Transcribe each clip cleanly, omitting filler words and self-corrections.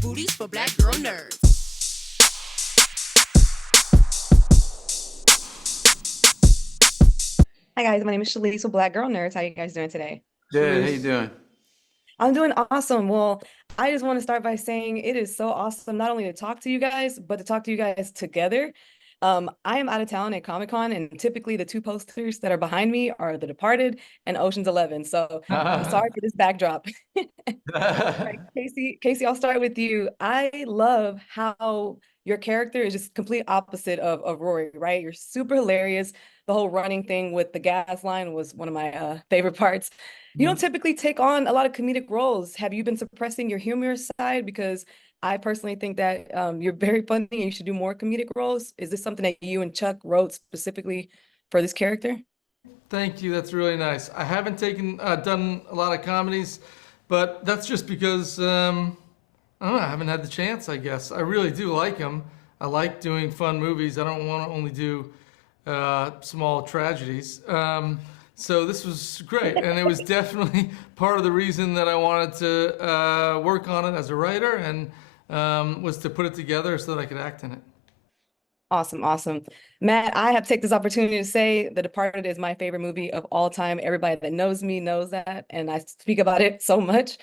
booties for black girl nerds. Hi guys, my name is Chalice with Black Girl Nerds. How you guys doing today? Good. How you Sharice. doing? I'm doing awesome. Well, I just want to start by saying it is so awesome not only to talk to you guys, but to talk to you guys together. I am out of town at Comic-Con, and typically the two posters that are behind me are The Departed and Ocean's 11. So I'm sorry for this backdrop. Right, Casey, I'll start with you. I love how your character is just complete opposite of Rory, right? You're super hilarious. The whole running thing with the gas line was one of my favorite parts. You don't Mhm. typically take on a lot of comedic roles. Have you been suppressing your humorous side? Because I personally think that you're very funny and you should do more comedic roles. Is this something that you and Chuck wrote specifically for this character? Thank you. That's really nice. I haven't done a lot of comedies, but that's just because I don't know. I haven't had the chance. I guess I really do like them. I like doing fun movies. I don't want to only do small tragedies. So this was great, and it was definitely part of the reason that I wanted to work on it as a writer, and was to put it together so that I could act in it. Awesome, awesome. Matt, I have to take this opportunity to say The Departed is my favorite movie of all time. Everybody that knows me knows that, and I speak about it so much.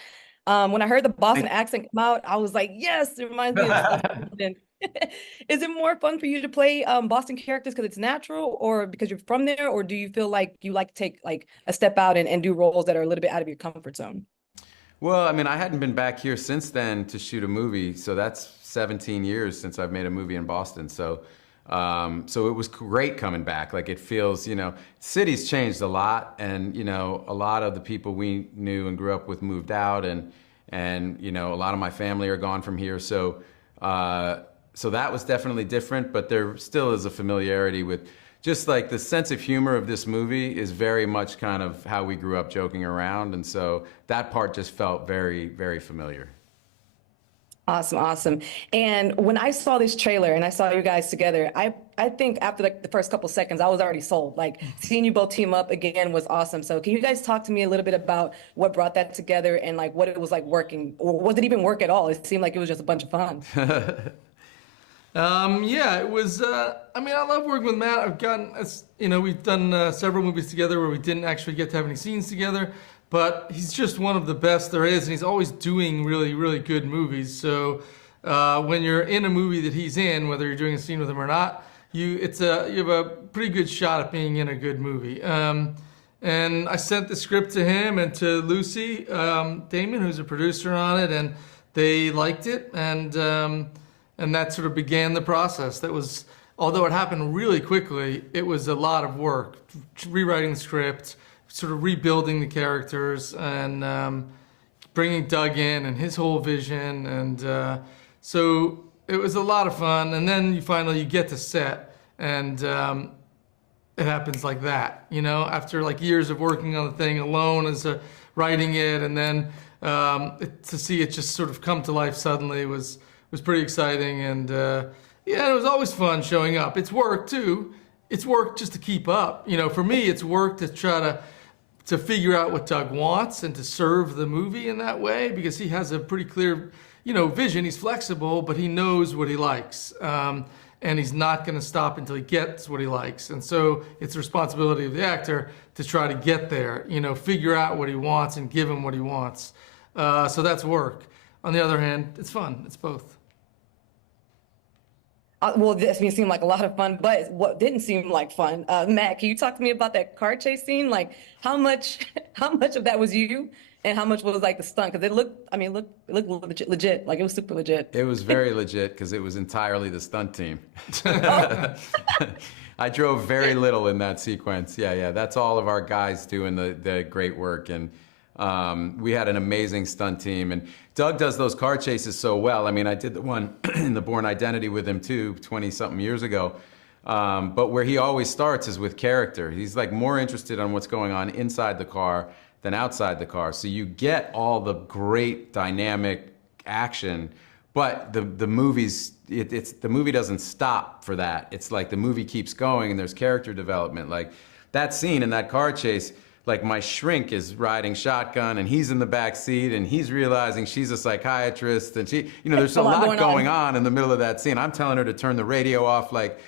When I heard the Boston Thank accent come out, I was like, yes, it reminds me of something. Is it more fun for you to play Boston characters because it's natural, or because you're from there, or do you feel like you like to take like a step out and do roles that are a little bit out of your comfort zone? Well, I mean, I hadn't been back here since then to shoot a movie, so that's 17 years since I've made a movie in Boston. So it was great coming back. Like it feels, city's changed a lot, and a lot of the people we knew and grew up with moved out, and a lot of my family are gone from here. So that was definitely different, but there still is a familiarity with just like the sense of humor of this movie is very much kind of how we grew up joking around. And so that part just felt very, very familiar. Awesome, awesome. And when I saw this trailer and I saw you guys together, I think after like the first couple seconds, I was already sold. Like seeing you both team up again was awesome. So can you guys talk to me a little bit about what brought that together and like what it was like working, or was it even work at all? It seemed like it was just a bunch of fun. Yeah, it was. I mean, I love working with Matt. We've done several movies together where we didn't actually get to have any scenes together, but he's just one of the best there is, and he's always doing really, really good movies. So when you're in a movie that he's in, whether you're doing a scene with him or not, you have a pretty good shot at being in a good movie. And I sent the script to him and to Lucy, Damon, who's a producer on it, and they liked it, and that sort of began the process. That was, although it happened really quickly, it was a lot of work, rewriting the script, sort of rebuilding the characters, and bringing Doug in and his whole vision, and so it was a lot of fun. And then you get to set, and it happens like that, after like years of working on the thing alone as writing it, and then to see it just sort of come to life suddenly was pretty exciting. And yeah, it was always fun showing up. It's work too. It's work just to keep up. For me, it's work to try to figure out what Doug wants and to serve the movie in that way, because he has a pretty clear, vision. He's flexible, but he knows what he likes. And he's not going to stop until he gets what he likes. And so it's the responsibility of the actor to try to get there, figure out what he wants and give him what he wants. So that's work. On the other hand, it's fun. It's both. Well, this may seem like a lot of fun, but what didn't seem like fun, Matt, can you talk to me about that car chase scene? Like how much, how much of that was you and how much was like the stunt? Because it looked legit, like it was super legit. It was very legit because it was entirely the stunt team. Oh, I drove very little in that sequence. Yeah, that's all of our guys doing the great work. And we had an amazing stunt team. And Doug does those car chases so well. I mean, I did the one in the Bourne Identity with him too, 20-something years ago. But where he always starts is with character. He's like more interested on what's going on inside the car than outside the car. So you get all the great dynamic action, but the movie doesn't stop for that. It's like the movie keeps going and there's character development. Like that scene in that car chase, like my shrink is riding shotgun and he's in the back seat and he's realizing she's a psychiatrist and she, you know, there's a lot going on in the middle of that scene. I'm telling her to turn the radio off, like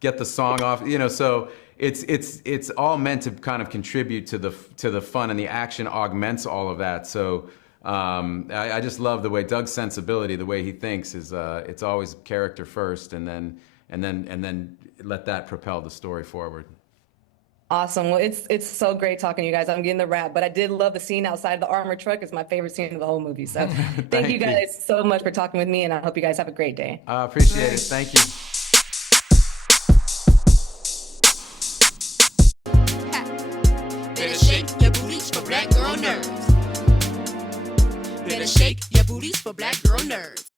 get the song off, you know, so it's all meant to kind of contribute to the fun, and the action augments all of that. So I just love the way Doug's sensibility, the way he thinks is it's always character first, and then let that propel the story forward. Awesome. Well, it's so great talking to you guys. I'm getting the wrap, but I did love the scene outside the armored truck. It's my favorite scene of the whole movie. So thank you guys so much for talking with me, and I hope you guys have a great day. I appreciate it. Thank you. Better shake your booties for black girl nerds. Better shake your booties for black girl nerds.